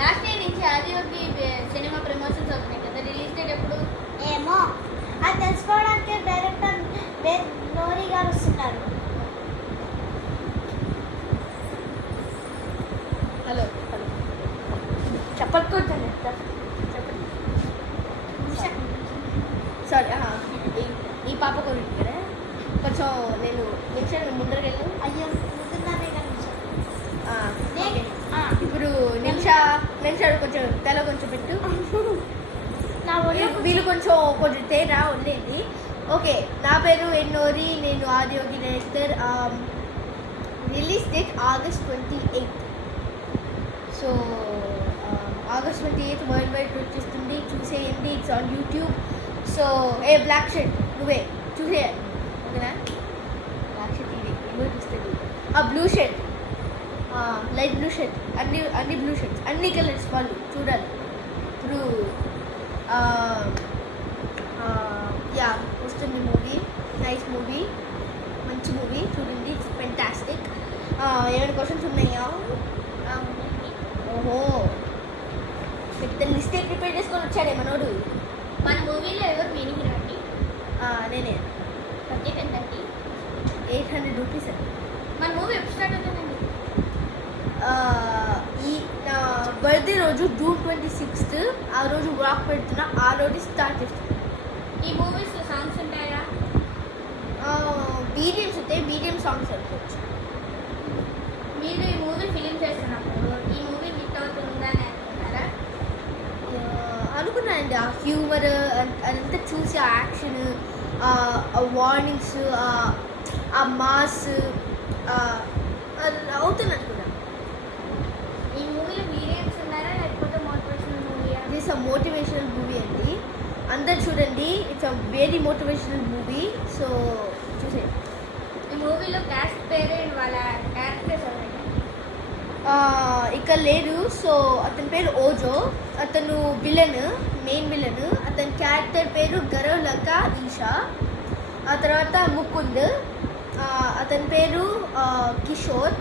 Last year నుంచి Adiyogi cinema promotions అవుతున్నాయి కదా, రిలీజ్ డేట్ ఎప్పుడు? ఏమో అది తెలుసుకోవడానికి డైరెక్టర్ నోరి గారు వస్తున్నారు. హలో చెప్పకూడదండి, చెప్పండి. సారీ, ఈ పాప గురించి కదా కొంచెం నేను నిమిషాలు ముందరికి వెళ్ళాను. అయ్యో ముందున్నానే ఓకే. ఇప్పుడు నిమిషాలు కొంచెం తల కొంచెం పెట్టు. నా ఒళ్ళు వీళ్ళు కొంచెం తేడా ఉండేది. ఓకే, నా పేరు ఎన్నోరి, నేను Adiyogi director. Release date August 28. So August 28 world wide వచ్చేస్తుంది, చూసేయండి. It's on YouTube. So black shirt నువ్వే చూసేయాలి, ఓకేనా? బ్లాక్ షర్ట్ ఇది ఎవరు చూస్తుంది? Blue shirt, light blue shirt, అన్ని బ్లూ షర్ట్స్, అన్ని కలర్స్ వాళ్ళు చూడాలి. ఇప్పుడు యా వస్తుంది మూవీ, నైస్ మూవీ, మంచి మూవీ, చూడండి. It's fantastic. ఏమైనా క్వశ్చన్స్ ఉన్నాయా? ఓహో, పెద్ద లిస్టే ప్రిపేర్ చేసుకొని వచ్చాడే మనోడు. మన మూవీలో ఎవరు మెయిన్ హీరో అండి? నేనే. బడ్జెట్ ఎంత అండి? 800 రూపీస్ అండి. మన మూవీ ఎప్పుడు స్టార్ట్ అవుతుందండి? ఈ నా బర్త్డే రోజు June 26th, ఆ రోజు వాక్ పెడుతున్నా, ఆ రోజు స్టార్ట్ చేస్తున్నా. ఈ మూవీస్లో సాంగ్స్ ఉంటాయా? బీజిఎమ్స్ ఉంటాయి, బీజిఎం సాంగ్స్ అనుకోవచ్చు. మీరు ఈ మూవీ ఫిలిం చేస్తున్నప్పుడు ఈ మూవీ హిట్ అవుతుందని అనుకుంటారా? అనుకున్నానండి. ఆ హ్యూమర్ అదంతా చూసి, ఆ యాక్షన్, ఆ వార్నింగ్స్, ఆ మాస్ అవుతుంది అనుకున్నాను. ఈ మూవీలో మీరేమ్స్ ఉన్నారా లేకపోతే మోటివేషనల్ మూవీయా? దిస్ అ మోటివేషనల్ మూవీ అండి, అందరు చూడండి. It's a very motivational movie. So చూసేయండి. ఈ మూవీలో క్యాస్ట్ పేరు వాళ్ళ క్యారెక్టర్స్ ఎవరండి? ఇక్కడ లేదు. సో అతని పేరు ఓజో, అతను విలన్, మెయిన్ విలన్. అతని క్యారెక్టర్ పేరు గరౌలక ఈషా. ఆ తర్వాత ముకుంద్, అతని పేరు కిషోర్.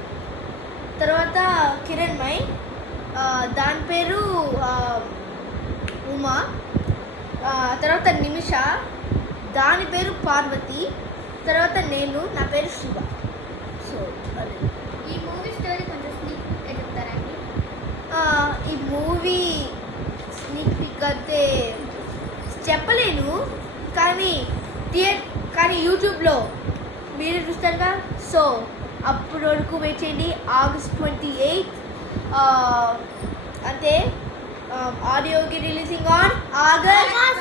తర్వాత కిరణ్మయ్, దాని పేరు ఉమా. తర్వాత నిమిష, దాని పేరు పార్వతి. తర్వాత నేను, నా పేరు శివ. సో అదే ఈ మూవీ స్టోరీ కొంచెం స్నీక్ పిక్ చెప్తారండి? ఈ మూవీ స్నీక్ పిక్ అంటే చెప్పలేను, కానీ యూట్యూబ్లో మీరు చూస్తారుగా. సో అప్పటి వరకు వెయిట్ చేయండి. August 28 అంటే ఆడియోకి రిలీజింగ్ ఆన్ August